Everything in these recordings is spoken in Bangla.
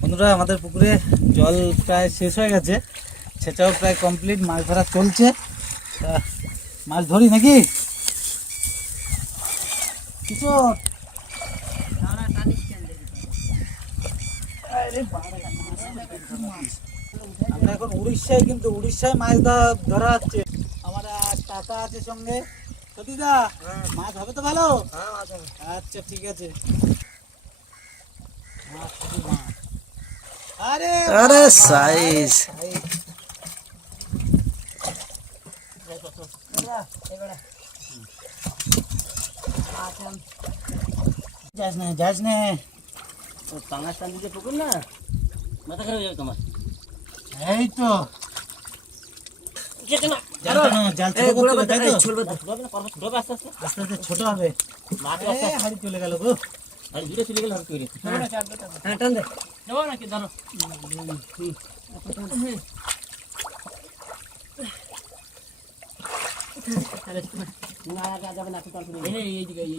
বন্ধুরা, আমাদের পুকুরে জল প্রায় শেষ হয়ে গেছে। সেটাও প্রায় কমপ্লিট মাছ ধরা চলছে। মাছ ধরি নাকি? কিশোর আরে বাবা, আমরা এখন উড়িষ্যায় কিন্তু উড়িষ্যায় মাছ ধরা ধরা হচ্ছে। আমার আর টাকা আছে সঙ্গে। সতীদা মাছ হবে তো ভালো? আচ্ছা ঠিক আছে। মাছ শুধু মাছ। আরে আরে বাবা, সাইজ সাইজ। যাস না যাস না। পাঙাশ টান পুকুর না? মাথা খারাপ যাবে তোমার। এই তো। যেতে না জাল তো না, জাল ছোট হবে, না হাড়ি চলে গেল গো। চলে গেলে হয়তো হ্যাঁ। টান দে। যাব নাকি? ধরো। ওই মাছটা ধরি রে যদি এই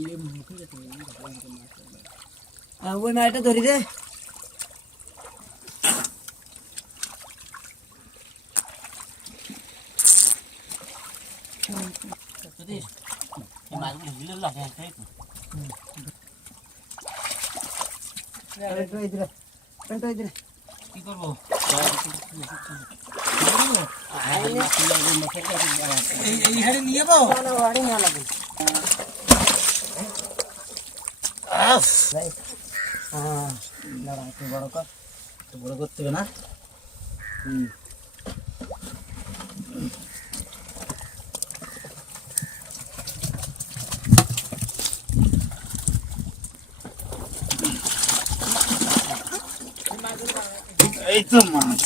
মাছগুলো ঝুলে লাগে তাই তো কি নিয়ে দাঁড়া একটু বড় কর একটু বড় করতে হবে না হুম এই তো মাছ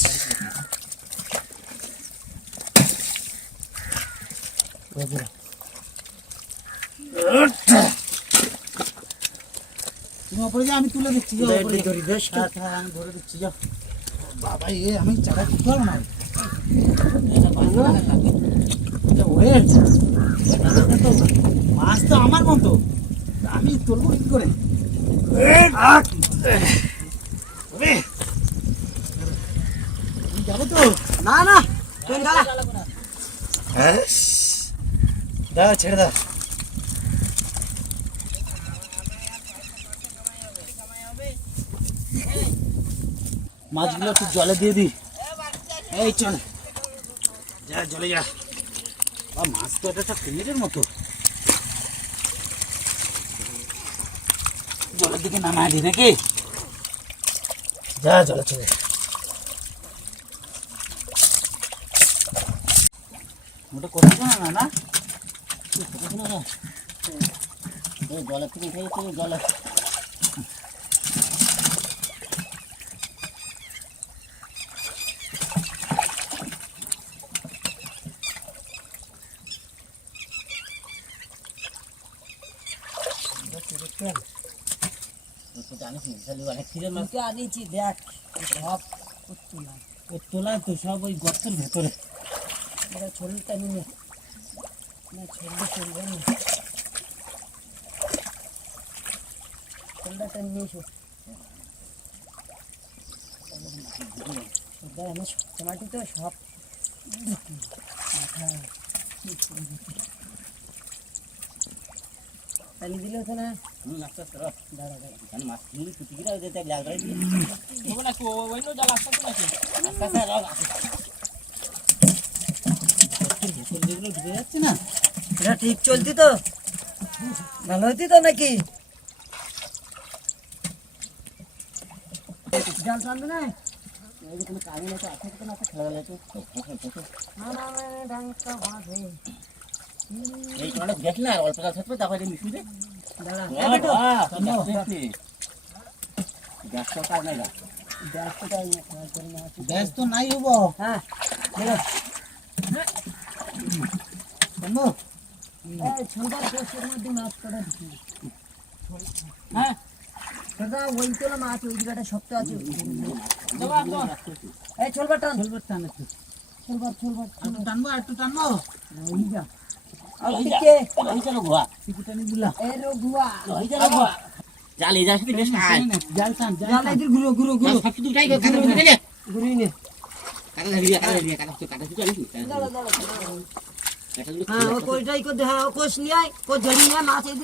তুমি ওপরে আমি তুলে দিচ্ছি যাও ওপরে যাও। হ্যাঁ, হ্যাঁ, আমি ধরে দিচ্ছি যাও। বাবা এ আমি চারা কি করব না। এটা ওয়েট মাছ তো আমার মতো। আমি তুলবো কি করে? যাব তো। না না দাও ছেড়ে দাও। মাছগুলো একটু জলে দিয়ে দিই। এই চল। যা, জলে যা। বা মাছ তো এটা একটা কুমিরের মতো। জলের দিকে নামায় দিই নাকি? যা, জলে চলে। ওটা কোথায় না না জলের থেকে উঠে তুমি জলে। জানিস নি তাহলে অনেক ছিলেন মাছ তুই আনিছি দেখ সব ও তোলা তো সব ওই গর্তের ভেতরে ছড়িটা নিয়ে না ছড়িটা নিয়ে এসো আমি টমাটো তো সব তালি দিলে তো না। হুম আস্তে আস্তে রস দাঁড়া দাঁড়া। এখানে মাছ জাল করে দিয়ে দেবো না অন্য জাল আসতে নাকি? আস্তে আস্তে রস ভেতর যেগুলো ঢুকে যাচ্ছে না? এটা ঠিক চলতি তো। ভালো হতি তো নাকি? জাল টানবে না? কোনো কাগজ আছে আছে তো না খেলা গেলে তো না না ডাঙ্কা বাঁধে। এই কারণে না অল্প থাকবে তারপরে নাই হব। হ্যাঁ মাছ হ্যাঁ। দাদা ওই তো মাছ ওই জায়গাটা শক্ত আছে। এই চলবার টান। চলবে টান একটু। চলবার চলবার টানবো আর একটু টানবো। ওই যা। জাল যাচ্ছে বেশ জাল জাল ঘুরো ঘুরো ঘুরো সব কিছু দিলে ঘুরিয়ে নে কাটা ধরি কাটা ধরি কাটা তো কাটা দিতে নাকি দাঁড়া দাঁড়া হ্যাঁ ও কোইটাই কো দে হ্যাঁ ও কোষ নিয়ে আয় কো মাছ তো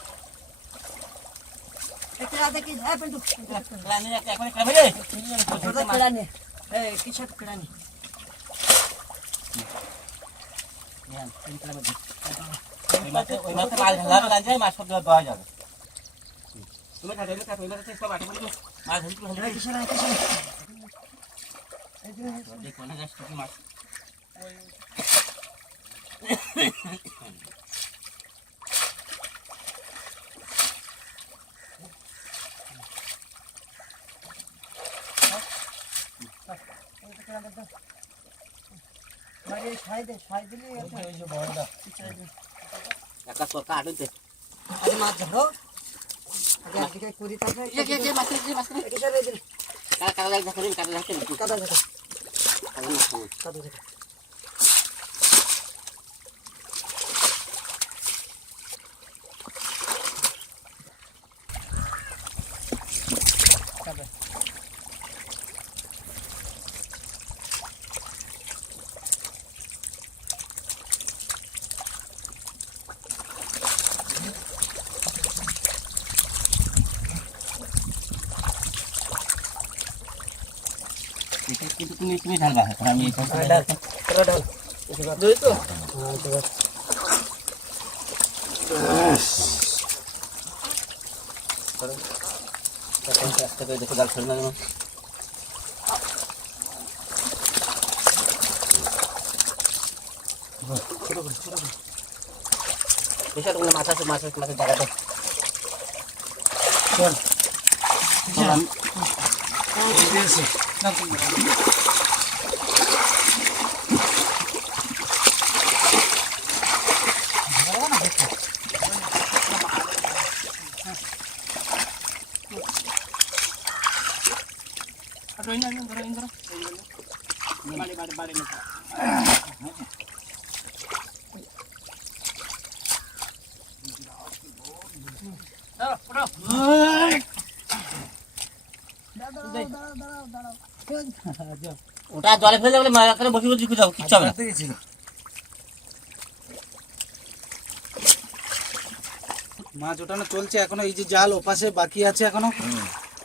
মাছ সব দেওয়া যাবে তুমি কাটে কাটে সব আটে পড়ে মানে ছাই দে ছাই দিলে ওই যে বড়টা একা সব কাটতে আরে মাছ ধরো আগে আগে করি তারপরে এই যে যে মাছ যে মাছ এটা সরে দিন কাটা কাটা লাগা ধরে কাদা কাদা কাটা না কাদা কাদা কিন্তু তুমি তুমি ঢালবা আমি ডাল চলো ডাল দুই তো হ্যাঁ তো আস্তে করে দেখো জাল ফেল না বিশাল কোনো মাছ আছে মাছ আছে মাছের জায়গাটা চল 나도 몰라. Aduh ini, ini, ini, ini, balik, balik, balik, ini. Dadah, dadah, dadah, dadah. ওটা জলে ফেলে বলে মাছ করে বসে বসে খুঁজাও কিচ্ছু হবে না। মাছ ওঠানো চলছে এখনও এই যে জাল ওপাশে বাকি আছে এখনও।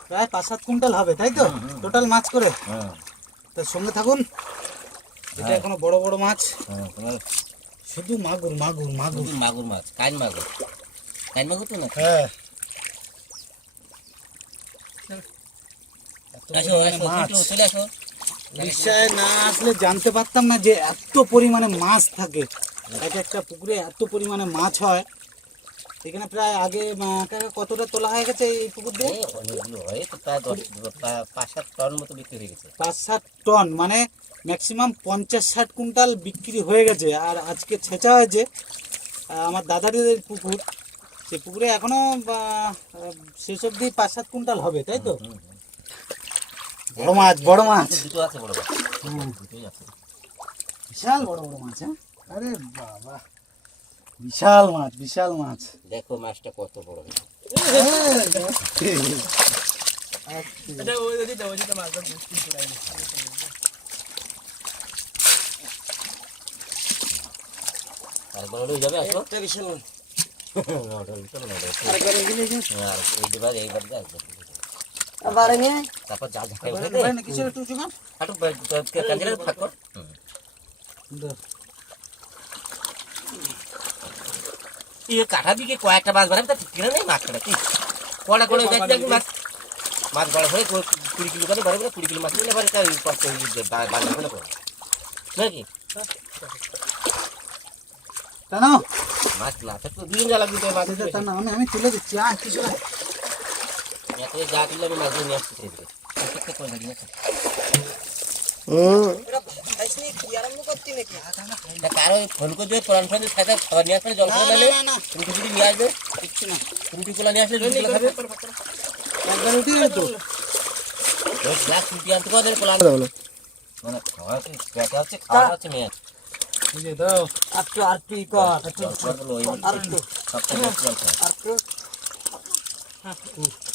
প্রায় পাঁচ সাত কুইন্টাল হবে তাই তো? টোটাল মাছ করে। তো সঙ্গে থাকুন এটা এখনও বড় বড় মাছ। শুধু মাগুর মাগুর মাগুর। মাগুর মাছ কাইন মাগুর। কাইন মাগুর তো না? হ্যাঁ। উড়িষ্যায় না আসলে জানতে পারতাম না যে এত পরিমাণে মাছ থাকে। এক একটা পুকুরে এত পরিমাণে মাছ হয়। এখানে প্রায় আগে কতটা তোলা হয়ে গেছে এই পুকুর দিয়ে? পাঁচ সাত টন মতো বিক্রি হয়ে গেছে। পাঁচ সাত টন মানে ম্যাক্সিমাম পঞ্চাশ ষাট কুইন্টাল বিক্রি হয়ে গেছে। আর আজকে ছেঁচা হয়েছে আমার দাদাদের পুকুর। সেই পুকুরে এখনও আহ, শেষ অবধি পাঁচ সাত কুইন্টাল হবে তাই তো? বড় মাছ বড় মাছ। দুটো আছে বড় মাছ। দুটোই আছে। বিশাল বড় বড় মাছ হ্যাঁ? আরে বাবা। বিশাল মাছ বিশাল মাছ। দেখো মাছটা কত বড়। এগিয়ে নিয়ে যাও। এইবার এইবার যা, আবার নিয়ে আয়। তারপর যা ঝাঁকাই উঠে ভাই না কিসের একটু জোগান হাঁটু কাঞ্জিরা থাকো ইয়ে কাঠা দিকে কয়েকটা মাছ বাড়াবে তা কিনে নেই মাছ কাটা কি কটা করে দেখছি একদিন মাছ। মাছ বড় হয়ে কু- কুড়ি কিলো করে বাড়বে কুড়ি কিলো মাছ নিলে এবারে তার কষ্ট বাজার করে করো নাকি? তা না মাছ না থাকলে দুদিন যা লাগবে তো মাছ সেটা তা না মানে আমি তুলে দিচ্ছি আহ কিছু না। এত যা তুলে আমি মাছ নিয়ে আসছি সেদিকে প্রত্যেকটা করে থাকি না ওরা খাইছিনি, কি আরম্ভ করতি নাকি? তা কারও ফোন করে দিয়ে প্রাণ ফোন সাথে খাবার নিয়ে আসবে জল খাবার নিলে রুটি ফুটি নিয়ে আসবে কিচ্ছু না রুটি কোলা নিয়ে আসলে রুটি খাবে একবার উঠে তো রুটি আনতে পারে কোলা আনতে মানে খাওয়া তো পেটে আছে খাওয়া হচ্ছে মেয়ে দাও কর, ধরো এটা আর তুই মুখটা যাব জাল লাইন করতে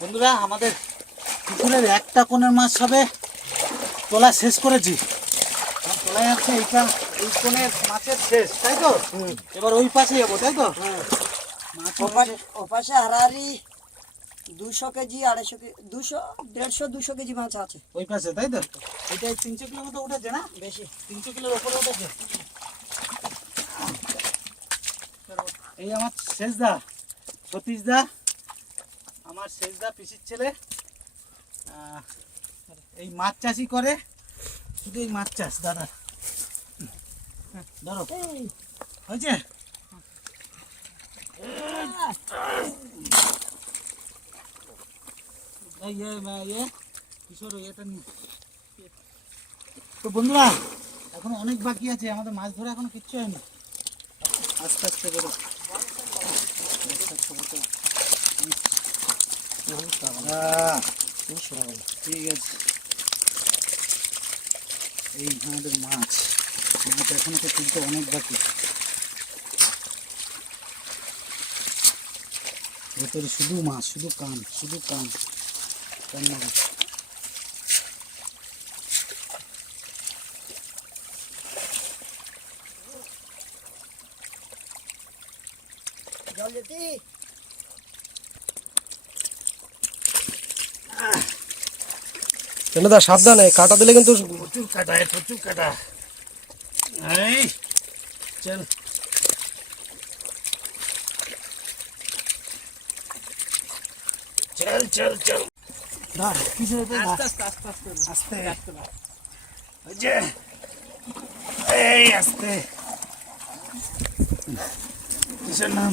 বন্ধুরা আমাদের পুকুরের একটা কোণের মাছ সবে তোলা শেষ করেছি। এখন তোলা এইটা এই কোণের মাছের শেষ তাই তো? এবার ওই পাশে যাব তাই তো? মাছ ওপাশে ওপাশে হারাহারি দুশো কেজি আড়াইশো কেজি দুশো দেড়শো দুশো কেজি মাছ আছে। ওই পাশে তাই তো? এটা তিনশো কিলো মতো উঠেছে না? বেশি। তিনশো কিলোর ওপরে উঠেছে? এই আমার শেষ দা সতীশ দা আমার শেষ দা পিসির ছেলে। এই মাছ চাষই করে। শুধু এই মাছ চাষ, দাদা। ধরো। হয়েছে? তো বন্ধুরা, এখন অনেক বাকি আছে, আমাদের মাছ ধরা এখন কিচ্ছু হয়নি। আস্তে আস্তে করো। ঠিক আছে এই আমাদের মাছ মাছ এখনও তো তুলতে অনেক বাকি ভেতরে শুধু মাছ শুধু কান শুধু কান কান জল দা। সাবধানে কাটা দিলে কিন্তু প্রচুর কাটা প্রচুর কাটা। এই চল। চল চল চল। ধর কিসে আস্তে আস্তে আস্তে আস্তে আস্তে। ওই যে এই আস্তে। কিসের নাম?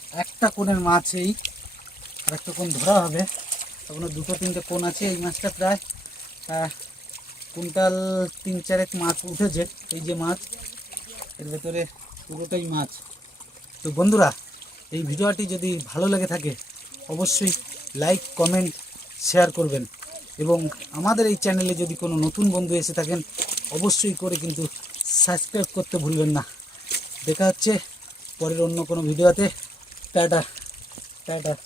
একটা কোণের মাছ এই, আর একটা কোণ ধরা হবে। এখনও দুটো তিনটে কোণ আছে এই মাছটা প্রায়। কুইন্টাল তিন চারেক মাছ উঠেছে এই যে মাছ। এর ভেতরে পুরোটাই মাছ। তো বন্ধুরা, এই ভিডিওটি যদি ভালো লেগে থাকে, অবশ্যই লাইক, কমেন্ট, শেয়ার করবেন। এবং আমাদের এই চ্যানেলে যদি কোনো নতুন বন্ধু এসে থাকেন, অবশ্যই করে কিন্তু সাবস্ক্রাইব করতে ভুলবেন না। দেখা হচ্ছে পরের অন্য কোনো ভিডিওতে। 待着，待着。